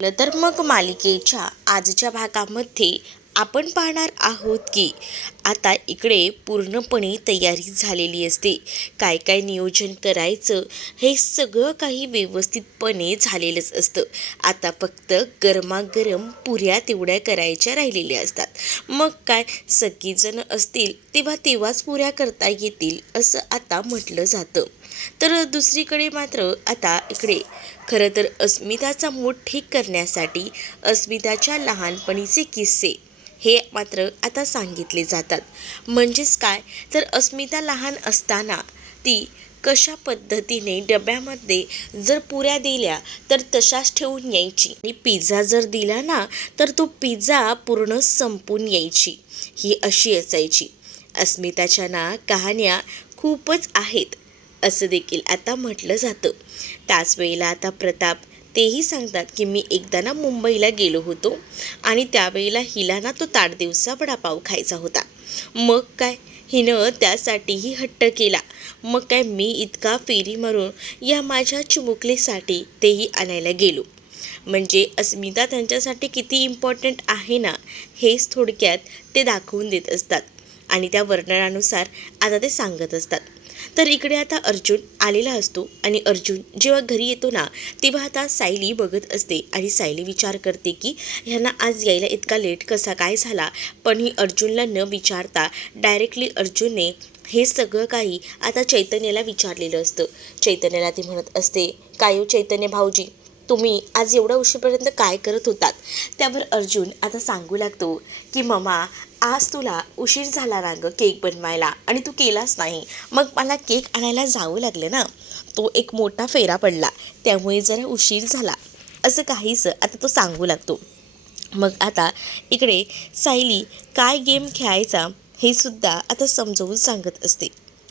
तर मग मालिकेच्या आजच्या भागामध्ये आपण पाहणार आहोत की आता इकडे पूर्णपणे तयारी झालेली असते. काय काय नियोजन करायचं हे सगळं काही व्यवस्थितपणे झालेलंच असतं. आता फक्त गरमागरम पुऱ्या तेवढ्या करायच्या राहिलेल्या असतात. मग काय सगळीजण असतील तेव्हाच पुऱ्या करता येतील असं आता म्हटलं जातं. तर दुसरीकडे मात्र आता इकडे खरं तर अस्मिताचा मूड ठीक करण्यासाठी अस्मिताच्या लहानपणीचे किस्से हे मात्र आता सांगितले जातात. म्हणजेच काय, तर अस्मिता लहान असताना ती कशा पद्धतीने डब्यामध्ये जर पुऱ्या दिल्या तर तशाच ठेवून यायची आणि पिझ्झा जर दिला ना तर तो पिझ्झा पूर्ण संपून यायची, ही अशी असायची. अस्मिताच्या ना कहाण्या खूपच आहेत असं देखील आता म्हटलं जातं. त्याच वेळेला आता प्रताप तेही सांगतात की मी एकदा ना मुंबईला गेलो होतो आणि त्यावेळेला हिला ना तो ताटदिवसा वडापाव खायचा होता. मग काय, हिनं त्यासाठीही हट्ट केला. मग काय, मी इतका फेरी मारून या माझ्या चिमुकलीसाठी तेही आणायला गेलो. म्हणजे अस्मिता त्यांच्यासाठी किती इम्पॉर्टंट आहे ना, हेच थोडक्यात ते दाखवून देत असतात आणि त्या वर्णनानुसार आता ते सांगत असतात. तर इकडे आता अर्जुन आलेला असतो आणि अर्जुन जेव्हा घरी येतो ना तेव्हा आता सायली बघत असते आणि सायली विचार करते की ह्यांना आज यायला इतका लेट कसा काय झाला. पण ही अर्जुनला न विचारता डायरेक्टली अर्जुनने हे सगळं काही आता चैतन्याला विचारलेलं असतं. चैतन्याला ती म्हणत असते, काय हो चैतन्य भाऊजी, तुम्ही आज एवढा उशीरपर्यंत काय करत होतात. त्यावर अर्जुन आता सांगू लागतो की मम्मा, आज तुला उशीर झाला ना गं केक बनवायला आणि तू केलाच नाही. मग मला केक आणायला जावं लागलं ना, तो एक मोठा फेरा पडला, त्यामुळे जरा उशीर झाला असं काहीसं आता तो सांगू लागतो. मग आता इकडे सायली काय गेम खेळायचा हे सुद्धा आता समजावून सांगत असते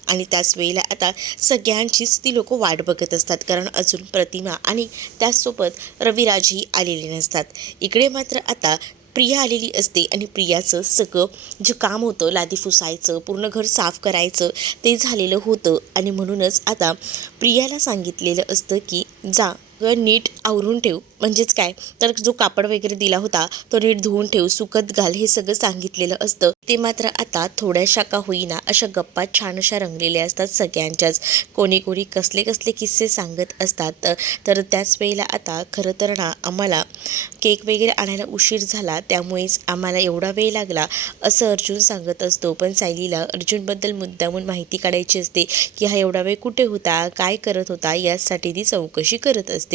आणि त्याच वेळेला आता सगळ्यांचीच ती लोक वाट बघत असतात, कारण अजून प्रतिमा आणि त्याचसोबत रविराजही आलेले नसतात. इकडे मात्र आता प्रिया आलेली असते आणि प्रियाचं सगळं जे काम होतं, लादी पुसायचं, पूर्ण घर साफ करायचं ते झालेलं होतं आणि म्हणूनच आता प्रियाला सांगितलेलं असतं की जा नीट आवरून ठेव. म्हणजेच काय, तर जो कापड वगैरे दिला होता तो नीट धुवून ठेव, सुकत घाल, हे सगळं सांगितलेलं असतं. ते मात्र आता थोड्याशा का होईना अशा गप्पा छान अशा रंगलेल्या असतात सगळ्यांच्याच. कोणी कोणी कसले कसले किस्से सांगत असतात. तर त्याच वेळेला आता खरं तर ना आम्हाला केक वगैरे आणायला उशीर झाला, त्यामुळेच आम्हाला एवढा वेळ लागला असं अर्जुन सांगत असतो. पण सायलीला अर्जुनबद्दल मुद्दामून माहिती काढायची असते की हा एवढा वेळ कुठे होता, काय करत होता, यासाठी ती चौकशी करत असते.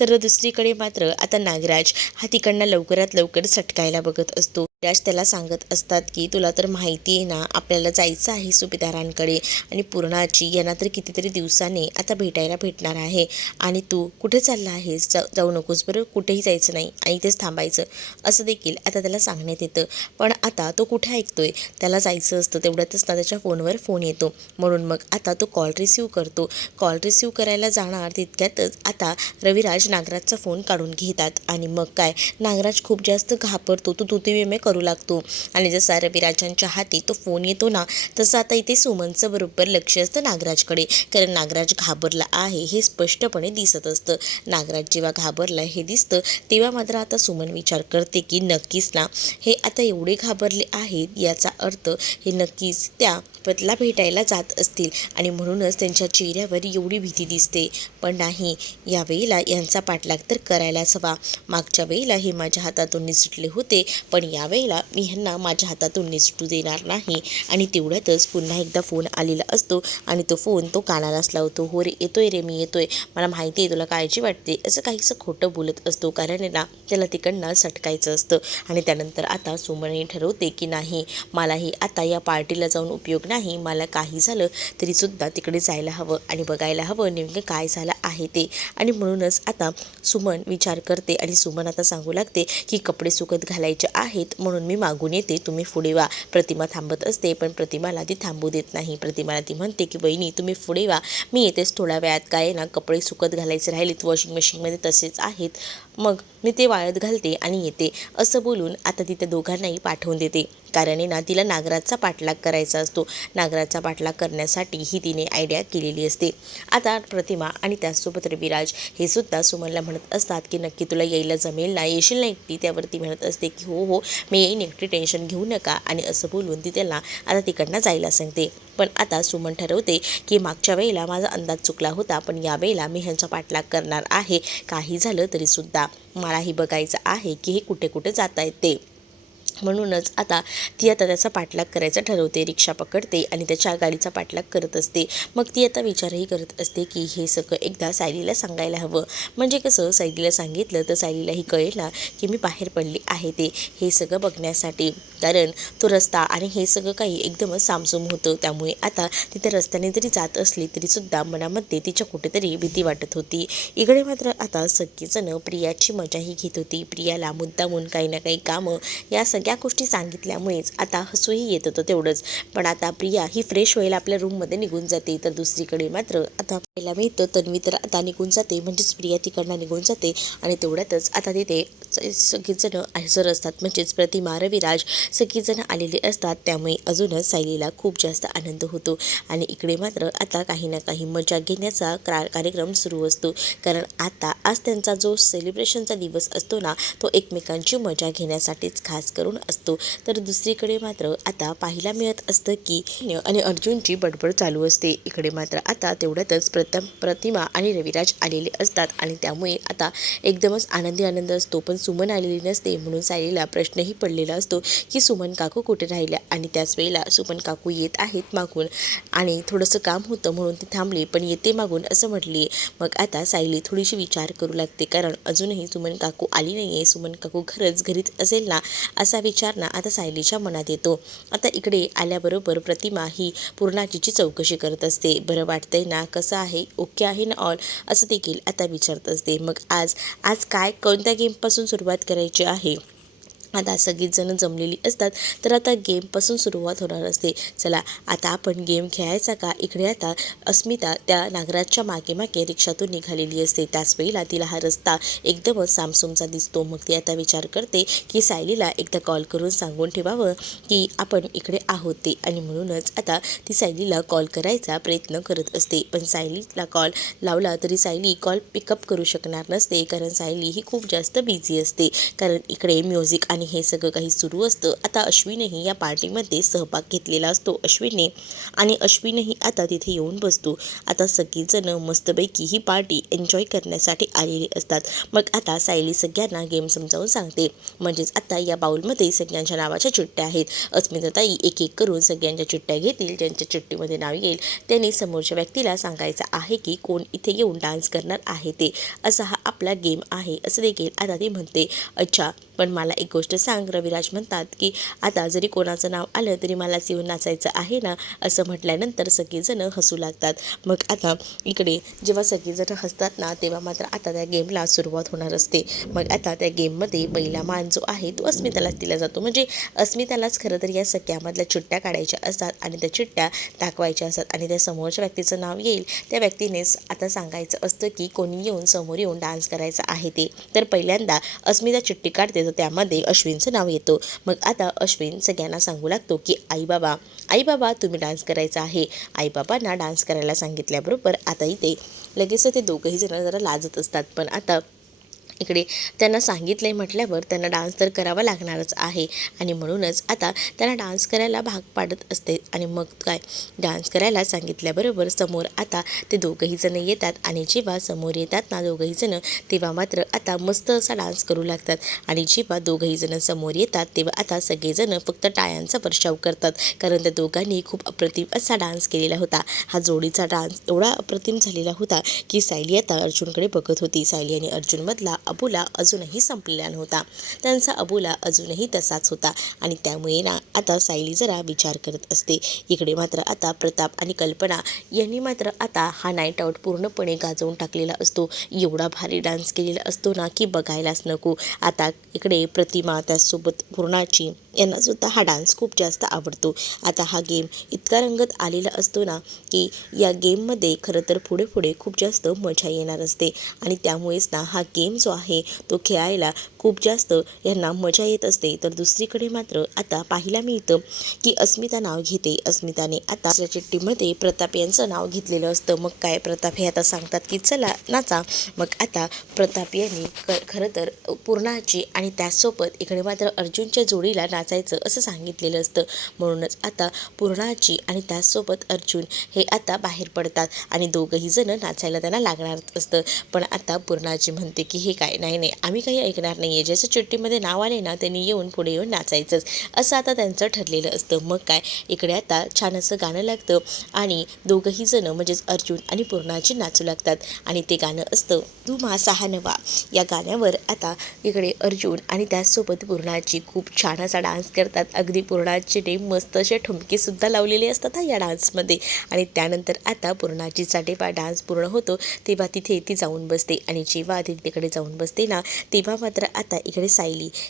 तर दुसरीकडे मात्र आता नागराज हा तिकडनं लवकरात लवकर सटकायला बघत असतो. राज त्याला सांगत असतात की तुला तर माहिती आहे ना, आपल्याला जायचं आहे सुभेदारांकडे आणि पूर्णाची यांना तर कितीतरी दिवसाने आता भेटायला भेटणार आहे आणि तू कुठे चालला आहेस, जाऊ नकोस बरं, कुठेही जायचं नाही आणि इथेच थांबायचं असं देखील आता त्याला सांगण्यात येतं. पण आता तो कुठे ऐकतोय, त्याला जायचं असतं. तेवढ्यातच ना त्याच्या फोनवर फोन येतो. म्हणून मग आता तो कॉल रिसीव करतो. कॉल रिसीव करायला जाणार तितक्यातच आता रविराज नागराजचा फोन काढून घेतात आणि मग काय, नागराज खूप जास्त घाबरतो, तो तुतीविमे करू लागतो आणि जसा रविराजांच्या हाती तो फोन येतो ना तसं आता इथे सुमनचं बरोबर लक्ष असतं नागराजकडे, कारण नागराज घाबरला आहे हे स्पष्टपणे दिसत असतं. नागराज जेव्हा घाबरला हे दिसतं तेव्हा मात्र आता सुमन विचार करते की नक्कीच ना हे आता एवढे घाबरले आहेत, याचा अर्थ हे नक्कीच त्या पतला भेटायला जात असतील आणि म्हणूनच त्यांच्या चेहऱ्यावर एवढी भीती दिसते. पण नाही, यावेळेला यांचा पाठलाग तर करायलाच हवा. मागच्या वेळेला हे माझ्या हातातून निसटले होते, पण यावेळेला मी ह्यांना माझ्या हातातून निसटू देणार नाही. आणि तेवढ्यातच पुन्हा एकदा फोन आलेला असतो आणि तो फोन तो कानालाच लावतो. हो रे, येतोय रे, मी येतोय, मला माहिती आहे तुला काळजी वाटते, असं काहीसं खोटं बोलत असतो, कारण ना त्याला तिकडनं सटकायचं असतं. आणि त्यानंतर आता सुमनही ठरवते की नाही, मलाही आता या पार्टीला जाऊन उपयोग नाही, मला काही झालं तरीसुद्धा तिकडे जायला हवं आणि बघायला हवं नेमकं काय झालं आहे ते. आणि म्हणूनच आता सुमन विचार करते आणि सुमन आता सांगू लागते की कपडे सुकत घालायचे आहेत म्हणून मी मागून येते, तुम्ही पुढे वा. प्रतिमा थांबत असते पण प्रतिमाला ती थांबू देत नाही. प्रतिमाला ती म्हणते की वहिनी तुम्ही पुढे वा, मी येतेच थोड्या वेळात, काय ना कपडे सुकत घालायचे राहिलेत वॉशिंग मशीनमध्ये तसेच आहेत, मग मी ते वाळत घालते आणि येते, असं बोलून आता ती त्या दोघांनाही पाठवून देते. कारण आहे ना तिला नागराजचा पाठलाग करायचा असतो. नागराचा पाठलाग करण्यासाठी ही तिने आयडिया केलेली असते. आता प्रतिमा आणि त्याचसोबत रविराज हे सुद्धा सुमनला म्हणत असतात की नक्की तुला यायला जमेल ना, येशील ना एकटी. त्यावरती म्हणत असते की हो हो मी येईन एकटी, टेन्शन घेऊ नका. आणि असं बोलून ती त्याला आता तिकडनं जायला सांगते. पण आता सुमन ठरवते की मागच्या वेळेला माझा अंदाज चुकला होता, पण यावेळेला मी ह्यांचा पाठलाग करणार आहे. काही झालं तरीसुद्धा मलाही बघायचं आहे की हे कुठे कुठे जात आहेत ते. म्हणूनच आता त्याचा पाठलाग करायचा ठरवते. रिक्षा पकडते आणि त्याच्या गाडीचा पाठलाग करत असते. मग ती आता विचारही करत असते की हे सगळं एकदा सायलीला सांगायला हवं. म्हणजे कसं सायलीला सांगितलं तर सायलीलाही कळेल ना की मी बाहेर पडली आहे ते, हे सगळं बघण्यासाठी. कारण तो रस्ता आणि हे सगळं काही एकदमच सामसूम होतं. त्यामुळे आता तिथे रस्त्याने जरी जात असली तरीसुद्धा मनामध्ये तिच्या कुठेतरी भीती वाटत होती. इकडे मात्र आता सगळीजणं प्रियाची मजाही घेत होती. प्रियाला मुद्दामून काही ना काही कामं या सगळ्या गोष्टी सांगितल्यामुळेच आता हसूही येत होतं तेवढंच. पण आता प्रिया ही फ्रेश व्हायला आपल्या रूममध्ये निघून जाते. तर दुसरीकडे मात्र आता पाहायला मिळतं तन्वी तर आता निघून जाते, म्हणजेच प्रिया तिकडनं निघून जाते. आणि तेवढ्यातच आता तिथे सगळीजणं हजर असतात. म्हणजेच प्रतिमा, रविराज सगळीजणं आलेले असतात. त्यामुळे अजूनच सायलीला खूप जास्त आनंद होतो. आणि इकडे मात्र आता काही ना काही मजा घेण्याचा कार्यक्रम सुरू असतो. कारण आता आज त्यांचा जो सेलिब्रेशनचा दिवस असतो ना, तो एकमेकांची मजा घेण्यासाठीच खास करून असतो. तर दुसरीकडे मात्र आता पाहायला मिळत असतं की आणि अर्जुनची बडबड चालू असते. इकडे मात्र आता तेवढ्यातच प्रतिमा आणि रविराज आलेले असतात. आणि त्यामुळे आता एकदमच आनंद असतो. पण सुमन आलेली नसते. म्हणून सायलीला प्रश्नही पडलेला असतो की सुमन काकू कुठे राहिल्या. आणि त्याच वेळेला सुमन काकू येत आहेत मागून आणि थोडंसं काम होतं म्हणून ती थांबली, पण येते मागून असं म्हटली. मग आता सायली थोडीशी विचार करू लागते. कारण अजूनही सुमन काकू आली नाही आहे. सुमन काकू घरीच असेल ना, असा विचार ना आता सायलीच्या मनात येतो. आता इकडे आल्याबरोबर प्रतिमा ही पूर्णाजीची चौकशी करत असते. बरं वाटतंय ना, कसं आहे, ओके आहे ना ऑल, असं देखील आता विचारत असते. मग आज काय कोणत्या गेमपासून सुरुवात करायची आहे. आता सगळीच जणं जमलेली असतात. तर आता गेमपासून सुरुवात होणार असते. चला आता आपण गेम खेळायचा का. इकडे आता अस्मिता त्या नागराजच्या मागे रिक्षातून निघालेली असते. त्याच वेळेला तिला हा रस्ता एकदमच सामसूमचा दिसतो. मग ती आता विचार करते की सायलीला एकदा कॉल करून सांगून ठेवावं की आपण इकडे आहोत ते. आणि म्हणूनच आता ती सायलीला कॉल करायचा प्रयत्न करत असते. पण सायलीला कॉल लावला तरी सायली कॉल पिकअप करू शकणार नसते. कारण सायली ही खूप जास्त बिझी असते. कारण इकडे म्युझिक आणि हे सगळं काही सुरू असतं. आता अश्विनही या पार्टीमध्ये सहभाग घेतलेला असतो अश्विनने. आणि अश्विनही आता तिथे येऊन बसतो. आता सगळीजणं मस्तपैकी ही पार्टी एन्जॉय करण्यासाठी आलेली असतात. मग आता सायली सगळ्यांना गेम समजावून सांगते. म्हणजेच आता या बाउलमध्ये सगळ्यांच्या नावाच्या चिठ्ठ्या आहेत. अस्मिताताई एक एक करून सगळ्यांच्या चिठ्ठ्या घेतील. ज्यांच्या चिठ्ठीमध्ये नाव येईल त्यांनी समोरच्या व्यक्तीला सांगायचं आहे की कोण इथे येऊन डान्स करणार आहे ते. असा हा आपला गेम आहे असं देखील आता ती म्हणते. अच्छा, पण मला एक गोष्ट सांग. रविराज म्हणतात की आता जरी कोणाचं नाव आलं तरी मलाच येऊन नाचायचं आहे ना. असं म्हटल्यानंतर सगळीजणं हसू लागतात. मग आता इकडे जेव्हा सगळीजणं हसतात ना, तेव्हा मात्र आता त्या गेमला सुरुवात होणार असते. मग आता त्या गेममध्ये पहिला मान जो आहे तो अस्मितालाच दिला जातो. म्हणजे अस्मितालाच खरं तर या सगळ्यामधल्या चिठ्ठ्या काढायच्या असतात आणि त्या चिठ्ठ्या दाखवायच्या असतात. आणि त्या समोरच्या व्यक्तीचं नाव येईल त्या व्यक्तीनेच आता सांगायचं असतं की कोणी येऊन समोर येऊन डान्स करायचा आहे ते. तर पहिल्यांदा अस्मिता चिठ्ठी काढते, तर त्यामध्ये अश्विनचं नाव येतं. मग आता अश्विन सगळ्यांना सांगू लागतो की आई बाबा तुम्ही डान्स करायचा आहे. आईबाबांना डान्स करायला सांगितल्याबरोबर आता इथे लगेच ते दोघंही जण जरा लाजत असतात. पण आता इकडे त्यांना सांगितलं आहे म्हटल्यावर त्यांना डान्स तर करावा लागणारच आहे. आणि म्हणूनच आता त्यांना डान्स करायला भाग पाडत असते. आणि मग काय, डान्स करायला सांगितल्याबरोबर समोर आता ते दोघंही जण येतात. आणि जेव्हा समोर येतात ना दोघंही जण, तेव्हा मात्र आता मस्त असा डान्स करू लागतात. आणि जेव्हा दोघंही जण समोर येतात तेव्हा आता सगळेजण फक्त टाळ्यांचा वर्षाव करतात. कारण त्या दोघांनी खूप अप्रतिम असा डान्स केलेला होता. हा जोडीचा डान्स एवढा अप्रतिम झालेला होता की सायली आता अर्जुनकडे बघत होती. सायली आणि अर्जुनमधला अबोला अजूनही संपलेला नव्हता. त्यांचा अबोला अजूनही तसाच होता. आणि त्यामुळे ना आता सायली जरा विचार करत असते. इकडे मात्र आता प्रताप आणि कल्पना यांनी मात्र आता हा नाईट आऊट पूर्णपणे गाजवून टाकलेला असतो. एवढा भारी डान्स केलेला असतो ना की बघायलाच नको. आता इकडे प्रतिमा त्याचसोबत पूर्णाची यांनासुद्धा हा डान्स खूप जास्त आवडतो. आता हा गेम इतका रंगत आलेला असतो ना की या गेममध्ये खरं तर पुढे खूप जास्त मजा येणार असते. आणि त्यामुळेच ना हा गेम जो आहे तो खेळायला खूप जास्त यांना मजा येत असते. तर दुसरीकडे मात्र आता पाहायला मिळतं की अस्मिता नाव घेते. अस्मिताने आता चिठ्ठीमध्ये प्रताप यांचं नाव घेतलेलं असतं. मग काय प्रताप हे आता सांगतात की चला नाचा. मग आता प्रताप यांनी खरं तर पूर्णाची आणि त्याचसोबत इकडे मात्र अर्जुनच्या जोडीला नाचायचं असं सांगितलेलं असतं. म्हणूनच आता पूर्णाची आणि त्याचसोबत अर्जुन हे आता बाहेर पडतात आणि दोघंही जण नाचायला त्यांना लागणार असतं. पण आता पूर्णाची म्हणते की हे काय, नाही आम्ही काही ऐकणार नाही आहे, ज्याचं चिठ्ठीमध्ये नाव आले ना त्यांनी येऊन पुढे येऊन नाचायचंच असं आता त्यांचं ठरलेलं असतं. मग काय इकडे आता छान असं गाणं लागतं आणि दोघंही जण म्हणजेच अर्जुन आणि पूर्णाची नाचू लागतात आणि ते गाणं असतं धुमा सहानवा. या गाण्यावर आता इकडे अर्जुन आणि त्याचसोबत पूर्णाची खूप छान असा डान्स करतात. अगदी पूर्णाचीने मस्त असे ठुमकेसुद्धा लावलेले असतात या डान्समध्ये. आणि त्यानंतर आता पूर्णाची साडेपा डान्स पूर्ण होतो तेव्हा तिथे ती जाऊन बसते आणि जेव्हा ती तिकडे जाऊन बसते ना तेव्हा मात्र आता इकडे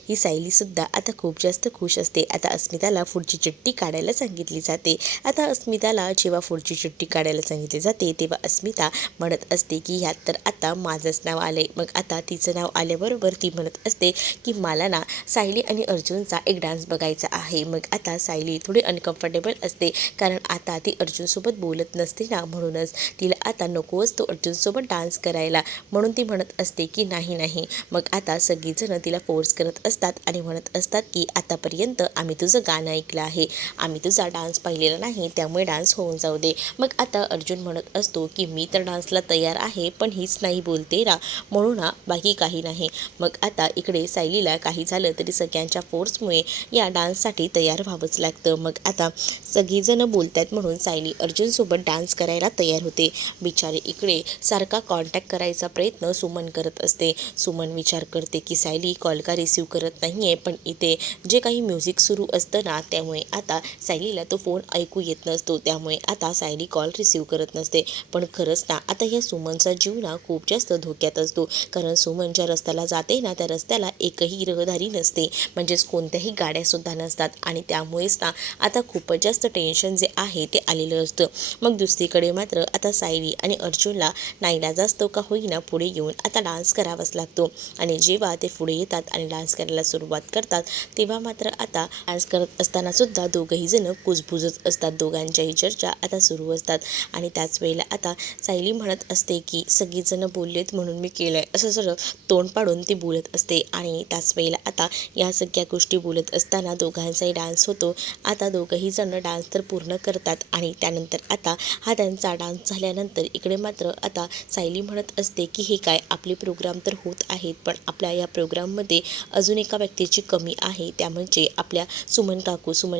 ही सायलीसुद्धा आता खूप जास्त खुश असते. आता अस्मिताला पुढची चिठ्ठी काढायला सांगितली जाते. आता अस्मिताला जेव्हा पुढची चिठ्ठी काढायला सांगितली जाते तेव्हा अस्मिता म्हणत असते की ह्यात तर आता माझंच नाव आलंय. मग आता तिचं नाव आल्याबरोबर ती म्हणत असते की मला ना सायली आणि अर्जुनचा एक डान्स बघायचा आहे. मग आता सायली थोडी अनकम्फर्टेबल असते कारण आता ती अर्जुनसोबत बोलत नसते ना, म्हणूनच तिला आता नको असतो अर्जुनसोबत डान्स करायला. म्हणून ती म्हणत असते की नाही. मग आता सगळीजणं तिला फोर्स करत असतात आणि म्हणत असतात की आतापर्यंत आम्ही तुझं गाणं ऐकलं आहे, आम्ही तुझा डान्स पाहिलेला नाही, त्यामुळे डान्स होऊन जाऊ दे. मग आता अर्जुन म्हणत असतो की मी तर डान्सला तयार आहे पण हीच नाही बोलते ना, म्हणून बाकी काही नाही. मग आता इकडे सायलीला काही झालं तरी सगळ्यांच्या फोर्समुळे या डान्ससाठी तयार व्हावंच लागतं. मग आता सगळीजणं बोलत आहेत म्हणून सायली अर्जुनसोबत डान्स करायला तयार होते. बिचारे इकडे सारखा कॉन्टॅक्ट करायचा प्रयत्न सुमन करत असते. सुमन विचार करते की सायली कॉल का रिसीव करत नाही आहे, पण इथे जे काही म्युझिक सुरू असतं ना त्यामुळे आता सायलीला तो फोन ऐकू येत नसतो, त्यामुळे आता सायली कॉल रिसीव करत नसते. पण खरंच ना आता या सुमनचा जीव ना खूप जास्त धोक्यात असतो कारण सुमन ज्या रस्त्याला जाते ना त्या रस्त्याला एकही रहदारी नसते, म्हणजेच कोणत्याही गाड्यासुद्धा नसतात आणि त्यामुळेच ना आता खूपच जास्त टेन्शन जे आहे ते आलेलं असतं. मग दुसरीकडे मात्र आता सायली आणि अर्जुनला नाईलाजास्तव का होईना पुढे येऊन आता डान्स करावाच लागतो आणि जेव्हा ते पुढे येतात आणि डान्स करायला सुरुवात करतात तेव्हा मात्र आता डान्स करत असताना सुद्धा दोघंही जण कुजबुजत असतात. दोघांच्याही चर्चा आता सुरू असतात आणि त्याच वेळेला आता सायली म्हणत असते की सगळीजणं बोललेत म्हणून मी केलंय असं सगळं तोंड पाडून ती बोलत असते. आणि त्याच वेळेला आता या सगळ्या गोष्टी बोलत असताना दोघांचाही डान्स होतो. आता दोघंही जण डान्स तर पूर्ण करतात आणि त्यानंतर आता हा त्यांचा डान्स झाल्यानंतर इकडे मात्र आता सायली म्हणत असते की हे काय आपले प्रोग्राम तर होत आहेत पण आपल्या या प्रोग्राममध्ये अजून एका व्यक्तीची कमी आहे, त्या म्हणजे आपल्या सुमन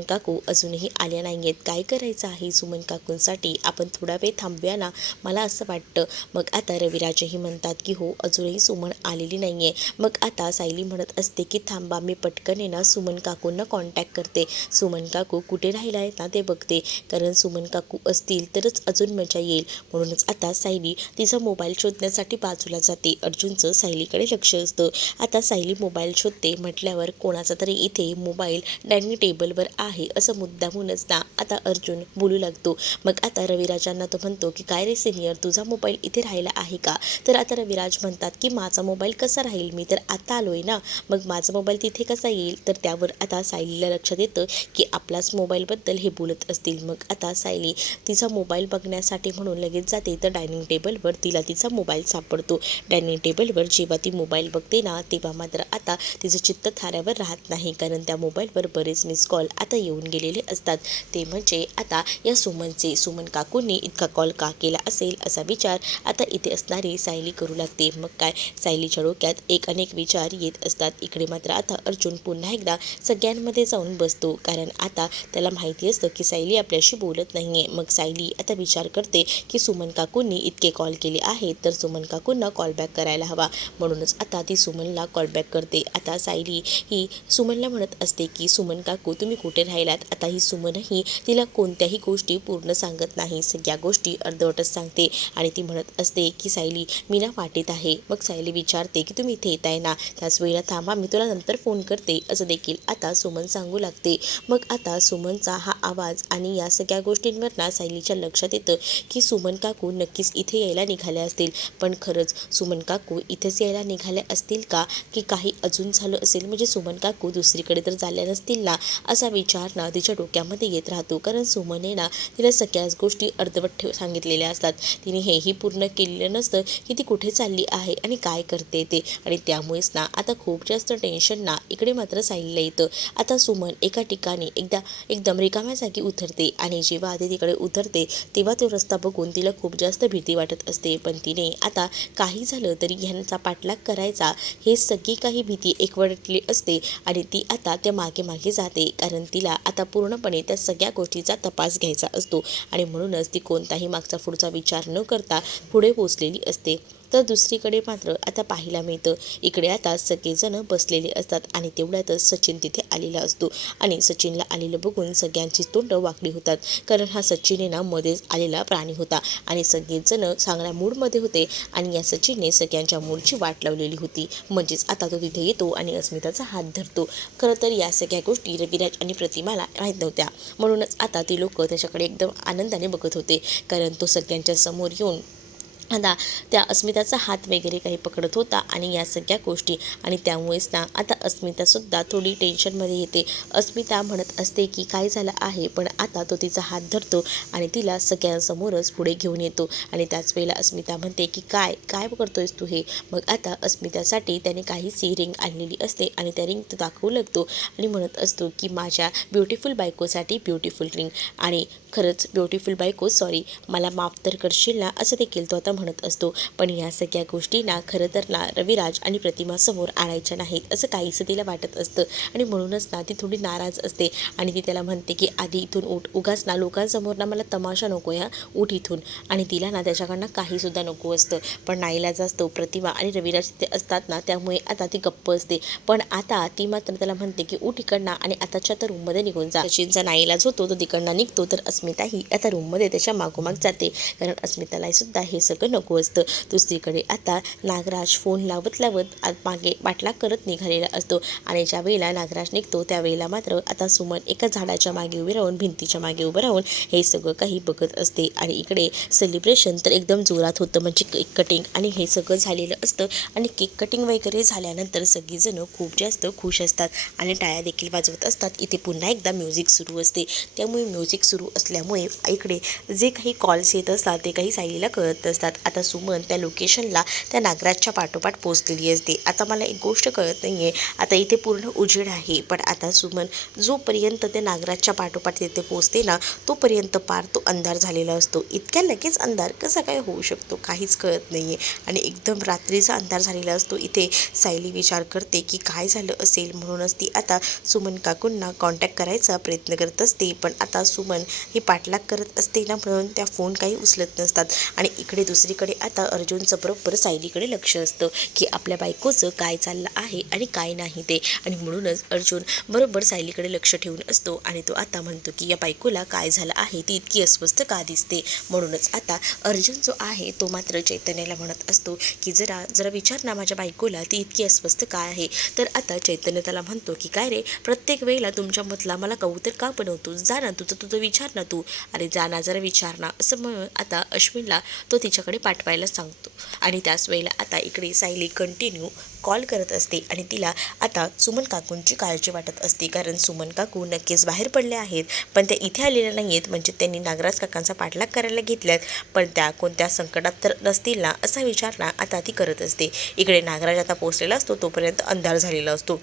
काकू अजूनही आल्या नाही आहेत. काय करायचं आहे सुमन काकूंसाठी, आपण थोडा वेळ थांबूया ना, मला असं वाटतं. मग आता रविराजही म्हणतात की हो अजूनही सुमन आलेली नाही आहे. मग आता सायली म्हणत असते की थांबा मी पटकन ना सुमन काकूंना कॉन्टॅक्ट करते, सुमन काकू कुठे राहिला आहेत ना ते बघते, कारण सुमन काकू असतील तरच अजून मजा येईल. म्हणूनच आता सायली तिचा मोबाईल शोधण्यासाठी बाजूला जाते. अर्जुनचं सायलीकडे लक्ष असतं. आता सायली मोबाईल शोधते म्हटल्यावर कोणाचा तरी इथे मोबाईल डायनिंग टेबलवर आहे असं मुद्दामूनच ना आता अर्जुन बोलू लागतो. मग आता रविराजांना तो म्हणतो की काय रे सिनियर तुझा मोबाईल इथे राहिला आहे का, तर आता रविराज म्हणतात की माझा मोबाईल कसा राहील, मी तर आता आलोय ना, मग माझा मोबाईल तिथे कसा येईल. तर त्यावर आता सायलीला लक्षात येतं की आपलाच मोबाईलबद्दल हे बोलत असतील. मग आता सायली तिचा मोबाईल बघण्यासाठी म्हणून लगेच जाते तर डायनिंग टेबलवर तिला तिचा मोबाईल सापडतो. डायनिंग टेबलवर जेव्हा ती मोबाईल बघते ना तेव्हा मात्र आता तिचं चित्त थाऱ्यावर राहत नाही, कारण त्या मोबाईलवर बरेच मिस कॉल आता येऊन गेलेले असतात. ते म्हणजे आता या सुमन काकूंनी इतका कॉल का केला असेल असा विचार आता इथे असणारी सायली करू लागते. मग काय सायलीच्या डोक्यात अनेक विचार येत असतात. इकडे मात्र आता अर्जुन पुन्हा एकदा सगळ्यांमध्ये जाऊन बसतो, कारण आता त्याला माहिती असतं की सायली आपल्याशी बोलत नाहीये. मग सायली आता विचार करते की सुमन काकूंनी इतके कॉल केले आहेत तर सुमन काकूंना कॉल बॅक करायला हवा, म्हणूनच आता ती सुमनला कॉल बॅक करते. आता सायली ही सुमनला म्हणत असते की सुमन काकू तुम्ही कुठे राहिलात. आता ही सुमनही तिला कोणत्याही गोष्टी पूर्ण सांगत नाही, सगळ्या गोष्टी अर्धवटच सांगते आणि ती म्हणत असते की सायली मी ना वाटेत आहे. मग सायली विचारते की तुम्ही इथे येताय ना, त्याच वेळेला थांबा मी तुला नंतर फोन करते असं देखील आता सुमन सांगू लागते. मग आता सुमनचा हा आवाज आणि या सगळ्या गोष्टींवर ना सायलीच्या लक्षात येतं की सुमन काकू नक्कीच इथे यायला निघाल्या असतील, पण खरंच सुमन काकू इथेच यायला निघाल्या असतील का, की काही अजून झालं असेल, म्हणजे सुमन काकू दुसरीकडे तर झाल्या नसतील ना, असा विचार ना तिच्या डोक्यामध्ये येत राहतो. कारण सुमनने ना तिला सगळ्याच गोष्टी अर्धवट सांगितलेल्या असतात. तिने हेही पूर्ण केलेलं नसतं की ती कुठे चालली आहे आणि काय करते ते. आणि त्यामुळेच ना आता खूप जास्त टेन्शन ना इकडे मात्र सायलीला येतं. आता सुमन एका ठिकाणी एकदम रिकाम्या जागी उतरते आणि जेव्हा आधी तिकडे उतरते तेव्हा तो रस्ता बघून तिला खूप जास्त भीती वाटत असते. पण तिने आता काही झालं तरी ह्यांचा पाठलाग करायचा हे सगळी काही भीती एकवटली असते आणि ती आता त्या मागे मागे जाते. कारण तिला आता पूर्णपणे त्या सगळ्या गोष्टीचा तपास घ्यायचा असतो आणि म्हणूनच ती कोणताही मागचा पुढचा विचार न करता पुढे पोचलेली असते. तर दुसरीकडे मात्र आता पाहायला मिळतं, इकडे आता सगळेजण बसलेले असतात आणि तेवढ्यातच सचिन तिथे आलेला असतो आणि सचिनला आलेलं बघून सगळ्यांची तोंड वाकडी होतात. कारण हा सचिन ना मध्येच आलेला प्राणी होता आणि सगळेजण चांगल्या मूडमध्ये होते आणि या सचिनने सगळ्यांच्या मूडची वाट लावलेली होती. म्हणजेच आता तो तिथे येतो आणि अस्मिताचा हात धरतो. खरं तर या सगळ्या गोष्टी रविराज आणि प्रतिमाला माहीत नव्हत्या, म्हणूनच आता ती लोक त्याच्याकडे एकदम आनंदाने बघत होते. कारण तो सगळ्यांच्या समोर येऊन आता त्या अस्मिताचा हात वगैरे काही पकडत होता आणि या सगळ्या गोष्टी. आणि त्यामुळेच ना आता अस्मितासुद्धा थोडी टेन्शनमध्ये येते. अस्मिता म्हणत असते की काय झालं आहे, पण आता तो तिचा हात धरतो आणि तिला सगळ्यांसमोरच पुढे घेऊन येतो. आणि त्याच वेळेला अस्मिता म्हणते की काय काय करतोयस तू हे. मग आता अस्मितासाठी त्याने काहीशी रिंग आणलेली असते आणि त्या रिंग तो दाखवू लागतो आणि म्हणत असतो की माझ्या ब्युटिफुल बायकोसाठी ब्युटिफुल रिंग. आणि खरंच ब्युटिफुल बायको, सॉरी, मला माफ तर करशील ना, असं देखील तो आता म्हणत असतो. पण या सगळ्या गोष्टी ना खरं तर ना रविराज आणि प्रतिमासमोर आणायच्या नाहीत असं काहीसं तिला वाटत असतं आणि म्हणूनच ना ती थोडी नाराज असते आणि ती त्याला म्हणते की आधी इथून उठ, उगाच ना लोकांसमोर ना मला तमाशा नको या, उठ इथून. आणि तिला ना त्याच्याकडनं काहीसुद्धा नको असतं. पण नाईलाज असतो, प्रतिमा आणि रविराज तिथे असतात ना, त्यामुळे आता ती गप्प असते. पण आता ती मात्र त्याला म्हणते की उठ इकडनं आणि आताच्या तर रूममध्ये निघून जा. सचिनचा नाईलाज होतो, तो तिकडनं निघतो. तर अस्मिताही आता रूममध्ये त्याच्या मागोमाग जाते, कारण अस्मिताला सुद्धा हे सगळं नको असतं. दुसरीकडे आता नागराज फोन लावत लावत मागे पाठलाग करत निघालेला असतो आणि ज्या वेळेला नागराज निघतो त्यावेळेला मात्र आता सुमन एका झाडाच्या मागे उभी राहून, भिंतीच्या मागे उभं राहून हे सगळं काही बघत असते. आणि इकडे सेलिब्रेशन तर एकदम जोरात होतं, म्हणजे केक कटिंग आणि हे सगळं झालेलं असतं. आणि केक कटिंग वगैरे झाल्यानंतर सगळीजणं खूप जास्त खुश असतात आणि टाळ्या देखील वाजवत असतात. इथे पुन्हा एकदा म्युझिक सुरू असते. त्यामुळे म्युझिक सुरू असल्यामुळे इकडे जे काही कॉल्स येत असतात ते काही सायलीला कळत नसतात. आता सुमन त्या लोकेशनला त्या नागराजच्या पाठोपाठ पोहोचलेली असते. आता मला एक गोष्ट कळत नाही आहे, आता इथे पूर्ण उजेड आहे, पण आता सुमन जोपर्यंत त्या नागराजच्या पाठोपाठ तिथे पोहोचते ना, तोपर्यंत पार तो अंधार झालेला असतो. इतक्या लगेच अंधार कसा काय होऊ शकतो, काहीच कळत नाही आहे. आणि एकदम रात्रीचा अंधार झालेला असतो. इथे सायली विचार करते की काय झालं असेल, म्हणूनच ती आता सुमन काकूंना कॉन्टॅक्ट करायचा प्रयत्न करत असते. पण आता सुमन ही पाठलाग करत असते ना, म्हणून त्या फोन काही उचलत नसतात. आणि इकडे दुसरीकडे आता अर्जुनचं बरोबर सायलीकडे लक्ष असतं की आपल्या बायकोचं काय चाललं आहे आणि काय नाही ते. आणि म्हणूनच अर्जुन बरोबर सायलीकडे लक्ष ठेवून असतो आणि तो आता म्हणतो की या बायकोला काय झालं आहे, ती इतकी अस्वस्थ का दिसते. म्हणूनच आता अर्जुन जो आहे तो मात्र चैतन्याला म्हणत असतो की जरा विचार ना माझ्या बायकोला, ती इतकी अस्वस्थ का आहे. तर आता चैतन्य त्याला म्हणतो की काय रे, प्रत्येक वेळेला तुमच्यामधला मला कबूतर का बनवतो, जा ना तुझं विचार ना तू, अरे जा ना, जरा विचार ना, असं म्हणून आता अश्विनला तो तिच्याकडे पाठवायला सांगतो. आणि त्याच वेळेला आता इकडे सायली कंटिन्यू कॉल करत असते आणि तिला आता सुमन काकूंची काळजी वाटत असते. कारण सुमन काकू नक्कीच बाहेर पडल्या आहेत, पण त्या इथे आलेल्या नाही आहेत, म्हणजे त्यांनी नागराज काकांचा पाठलाग करायला घेतल्यात, पण त्या कोणत्या संकटात तर नसतील ना, असा विचार ना आता ती करत असते. इकडे नागराज आता पोचलेला असतो, तोपर्यंत अंधार झालेला असतो.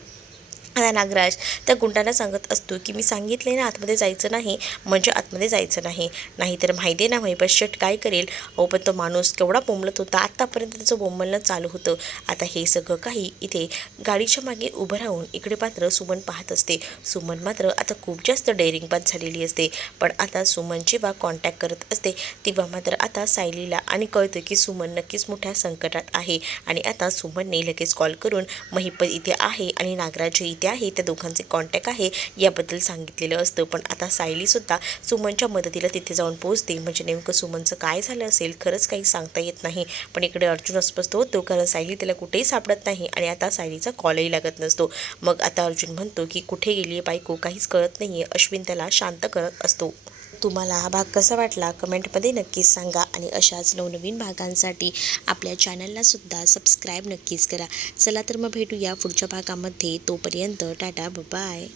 आता नागराज त्या गुंडांना सांगत असतो की मी सांगितले ना आतमध्ये जायचं नाही, म्हणजे आतमध्ये जायचं नाही, नाहीतर माहिती आहे ना महिपास शेट काय करेल. अहो पण तो माणूस केवढा बोंबलत होता, आत्तापर्यंत त्याचं बोंबलणं चालू होतं. आता हे सगळं काही इथे गाडीच्या मागे उभं राहून इकडे मात्र सुमन पाहत असते. सुमन मात्र आता खूप जास्त डेअरिंगबाज झालेली असते. पण आता सुमन जेव्हा कॉन्टॅक्ट करत असते तेव्हा मात्र आता सायलीला आणि कळतं की सुमन नक्कीच मोठ्या संकटात आहे. आणि आता सुमनने लगेच कॉल करून महिपत इथे आहे आणि नागराज इथे आहे, त्या दोघांचे कॉन्टॅक्ट आहे याबद्दल सांगितलेलं असतं. पण आता सायलीसुद्धा सुमनच्या मदतीला तिथे जाऊन पोहोचते. म्हणजे नेमकं सुमनचं काय झालं असेल खरंच काही सांगता येत नाही. पण इकडे अर्जुन अस्वस्थ होतो, कारण सायली त्याला कुठेही सापडत नाही आणि आता सायलीचा कॉलही लागत नसतो. मग आता अर्जुन म्हणतो की कुठे गेली आहे बायको, काहीच कळत नाही आहे. अश्विन त्याला शांत करत असतो. तुम्हाला हा भाग कसा वाटला कमेंटमध्ये नक्कीच सांगा आणि अशाच नवनवीन भागांसाठी आपल्या चॅनललासुद्धा सबस्क्राईब नक्कीच करा. चला तर मग भेटूया पुढच्या भागामध्ये. तोपर्यंत टाटा बाय.